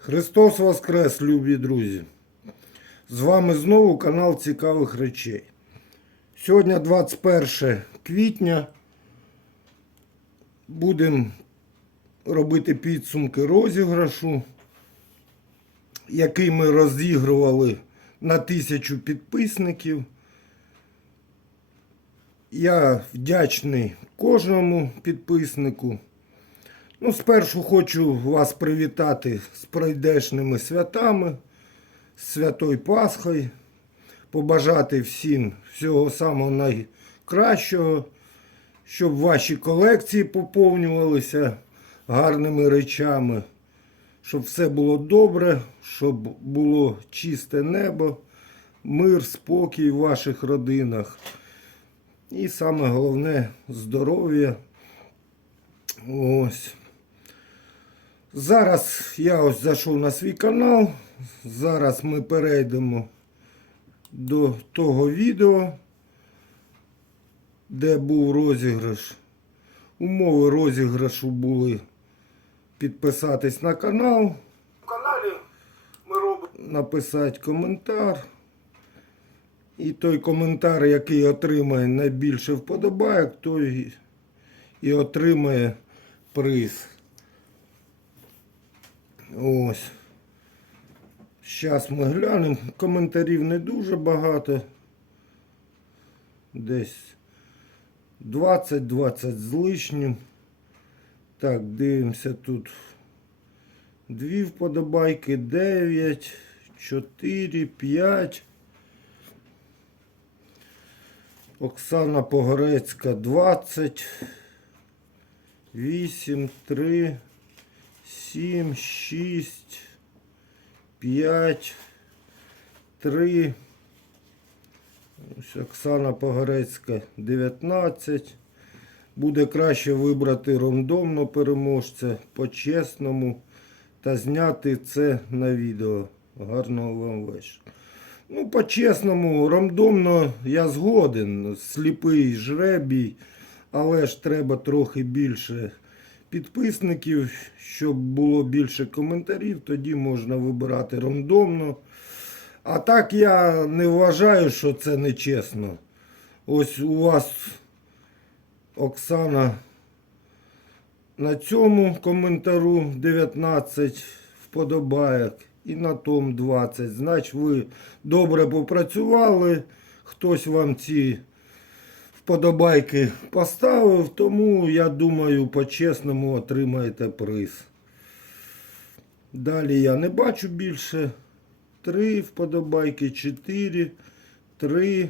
Христос Воскрес, любі друзі! З вами знову канал Цікавих речей. Сьогодні 21 квітня. Будемо робити підсумки розіграшу, який ми розігрували на тисячу підписників. Я вдячний кожному підписнику. Ну, спершу хочу вас привітати з пройдешними святами, з Святою Пасхою, побажати всім всього самого найкращого, щоб ваші колекції поповнювалися гарними речами, щоб все було добре, щоб було чисте небо, мир, спокій в ваших родинах. І саме головне здоров'я. Ось. Зараз я ось зайшов на свій канал. Зараз ми перейдемо до того відео, де був розіграш. Умови розіграшу були підписатись на канал. В каналі ми робимо написати коментар. І той коментар, який отримає найбільше вподобайок, той і отримає приз. Ось. Зараз ми глянемо. Коментарів не дуже багато. Десь 20-20 з лишнім. Так, дивимося тут. Дві вподобайки, 9, 4, 5. Оксана Погорецька 20, 8, 3, 7, 6, 5, 3. Ось Оксана Погорецька 19. Буде краще вибрати рандомно переможця по-чесному та зняти це на відео. Гарного вам вечора. Ну, по-чесному, рандомно я згоден. Сліпий жребій, але ж треба трохи більше підписників, щоб було більше коментарів, тоді можна вибирати рандомно. А так я не вважаю, що це нечесно. Ось у вас Оксана на цьому коментару 19 вподобаєк і на тому 20. Значить, ви добре попрацювали, хтось вам ці вподобайки поставив, тому я думаю, по-чесному отримаєте приз. Далі я не бачу більше. 3 вподобайки, 4, 3,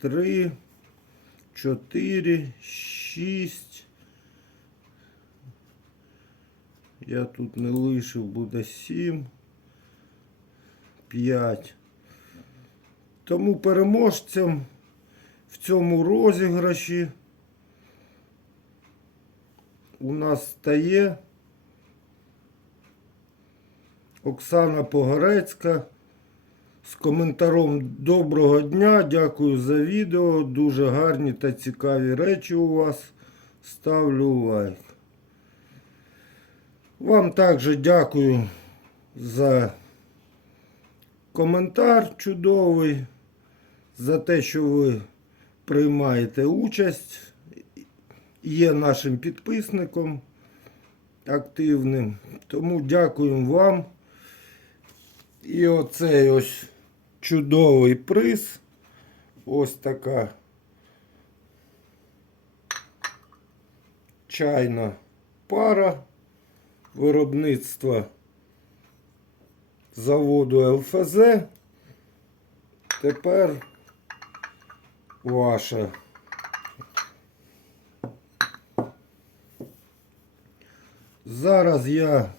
3, 4, 6. Я тут не лишив, буде 7. 5. Тому переможцем в цьому розіграші у нас стає Оксана Погорецька з коментаром Доброго дня, дякую за відео. Дуже гарні та цікаві речі у вас. Ставлю лайк. Вам також дякую за коментар чудовий, за те, що ви приймаєте участь, є нашим підписником активним. Тому дякуємо вам. І оцей ось чудовий приз. Ось така чайна пара виробництва заводу ЛФЗ. Тепер ваша. Зараз я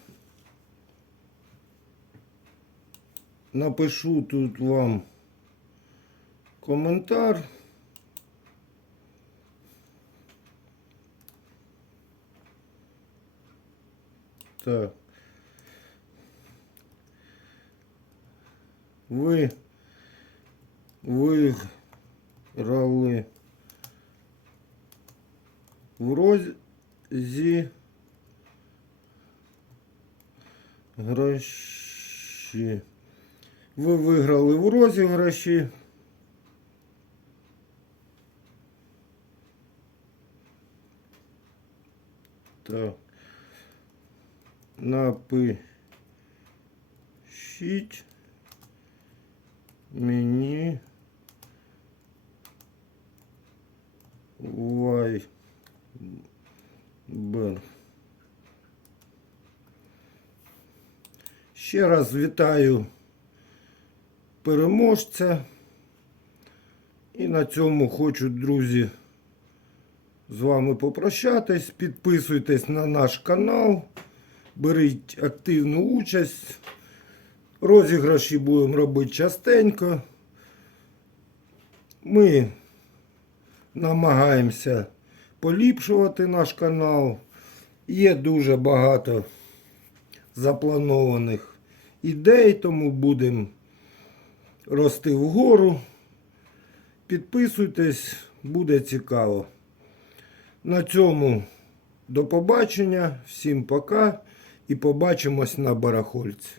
напишу тут вам коментар. Так. Ви виграли в розі Гроші. Ви виграли в розіграші. Так. Напишіть мені вайбер. Ще раз вітаю переможця. І на цьому хочу, друзі, з вами попрощатись. Підписуйтесь на наш канал, беріть активну участь. Розіграші будемо робити частенько. Ми намагаємося поліпшувати наш канал. Є дуже багато запланованих ідей, тому будемо рости вгору. Підписуйтесь, буде цікаво. На цьому до побачення, всім пока і побачимось на барахольці.